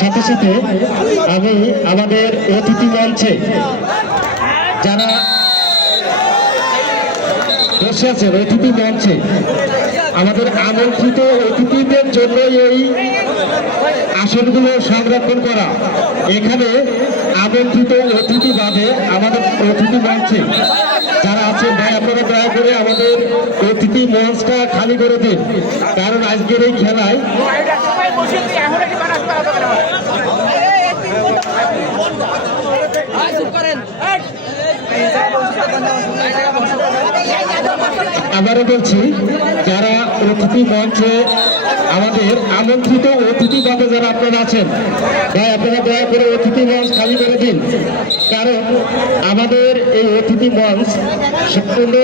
সাথে সাথে আমি আমাদের অতিথি মঞ্চে যারা বসে আছেন, অতিথি মঞ্চে, আমাদের আমন্ত্রিত অতিথিদের জন্য এই আসনগুলো সংরক্ষণ করা। এখানে আমন্ত্রিত অতিথি বাদে আমাদের অতিথি মঞ্চে যারা আছেন ভাই আপনারা দয়া করে আমাদের অতিথি মঞ্চটা খালি করে দিন। কারণ আজকের এই খেলায় আবারও বলছি যারা অতিথি মঞ্চে আমাদের আমন্ত্রিত অতিথি পদে যারা আপনারা আছেন। ভাই, আপনারা দয়া করে অতিথি মঞ্চ খালি করে দিন। কারণ আমাদের এই অতিথি মঞ্চ সম্পূর্ণ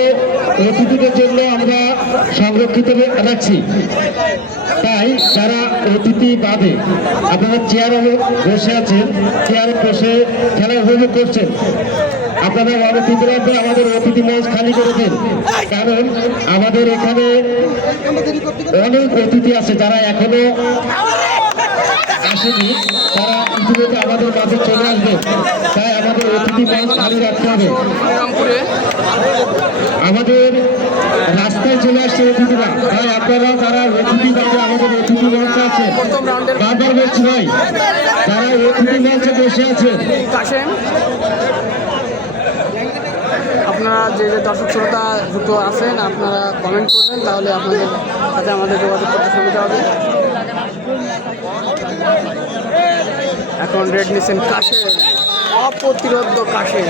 অতিথিদের জন্য আমরা সংরক্ষিত রাখছি তাই যারা অতিথি বাদে আপনারা চেয়ারে বসে আছেন চেয়ারে বসে খেলা উপভোগ করছেন। আপনারা অতিথিরা আমাদের অতিথি মঞ্চ খালি করে দিন। কারণ আমাদের এখানে অনেক অতিথি আছে যারা এখনও আসেনি। তারা ইতিমধ্যে আমাদের মাঝে চলে আসবে। তাই আমাদের অতিথি মঞ্চ খালি রাখতে হবে। আমাদের রাস্তায় চলে আসছে অতিথিরা। তাই আপনারা যারা অতিথি বাদে আমাদের অতিথি মঞ্চে রাউন্ডের বারবার বলছি ভাই, যারা অতিথি মঞ্চে বসে আছেন কাশেম আপনারা যে দর্শক শ্রোতা যুক্ত আছেন, আপনারা কমেন্ট করবেন, তাহলে আপনাদের সাথে আমাদের যোগাযোগ করতে সুবিধা হবে। এখন রেড নিচ্ছেন কাশে অপ্রতিরোধ কাশে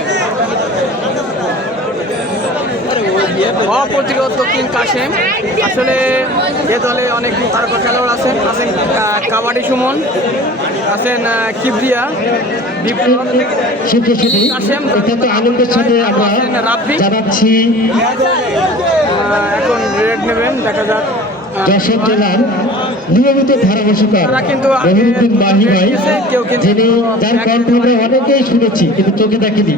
অপ্রতিরোধ কিং কাশেম। আসলে এ দলে অনেক তারকা খেলোয়াড় আছেন। আছেন কাবাডি সুমন আছেন কিবরিয়া কাশেম আনন্দের সাথে জানাচ্ছি। এখন রেড নেবেন দেখা যাক। যশোর জেলার নিয়মিত আগে মহিউদ্দিন মাহি ভাই যিনি যার কণ্ঠ আমরা অনেকেই শুনেছি কিন্তু চোখে দেখিনি।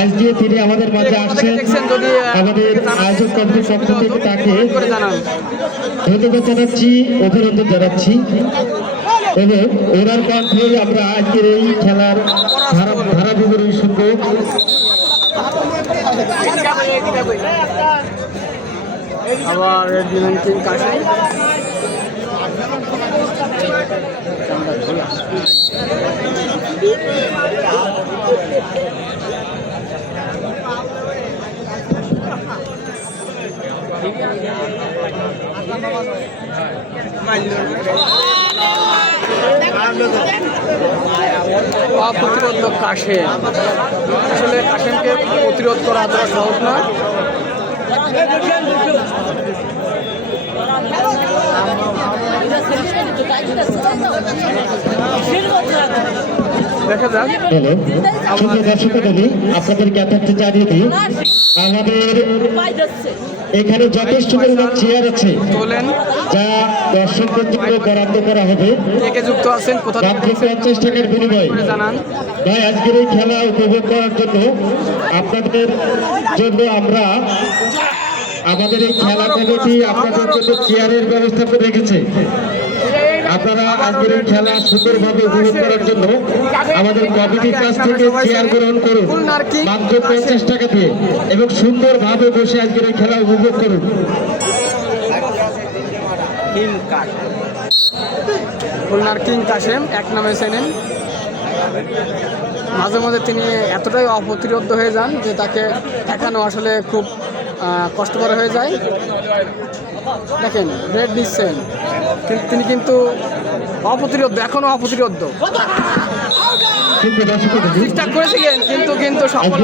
আজ দিয়ে তিনি আমাদের মাঝে আসছেন আমাদের আয়োজক কমিটির পক্ষ থেকে তাকে ধন্যবাদ জানাচ্ছি অভিনন্দন জানাচ্ছি। এবং ওনার কণ্ঠে আমরা আজকের এই খেলার ধারা ধারা বিবরণী শুনব আবার রেড নেবেন কিং কাশেম অপ্রতিরোধ কাশেম আসলে কাশেমকে প্রতিরোধ করা এতটা সহজ না। দেখা যাক হ্যালো শুধু দর্শক বলি আপনাদের জ্ঞাতার্থে জানিয়ে দিই আমাদের এখানে যথেষ্ট পরিমাণ চেয়ার আছে যা দর্শকদের জন্য বরাদ্দ করা হবে। যুক্ত আছেন পঞ্চাশ টাকার বিনিময়ে। তাই আজকের এই খেলা উপভোগ করার জন্য আপনাদের জন্য আমরা আমাদের এই খেলা কমিটি আপনাদের জন্য চেয়ারের ব্যবস্থা করে রেখেছে। আপনারা আজকের এই খেলা সুন্দরভাবে উপভোগ করার জন্য আমাদের কমিটির কাছ থেকে চেয়ার গ্রহণ করুন। মাত্র পঞ্চাশ টাকা দিয়ে এবং সুন্দরভাবে বসে আজকের এই খেলা উপভোগ করুন। খুলনার কিং কাশেম, এক নামে চেনেন। মাঝে মাঝে তিনি এতটাই অপ্রতিরোধ হয়ে যান যে তাকে ঠেকানো আসলে খুব কষ্টকর হয়ে যায়। দেখেন রেড দিচ্ছেন। কিন্তু তিনি কিন্তু অপ্রতিরোধ এখনও অপ্রতিরোধ। ঠিকঠাক করেছিলেন কিন্তু কিন্তু সফল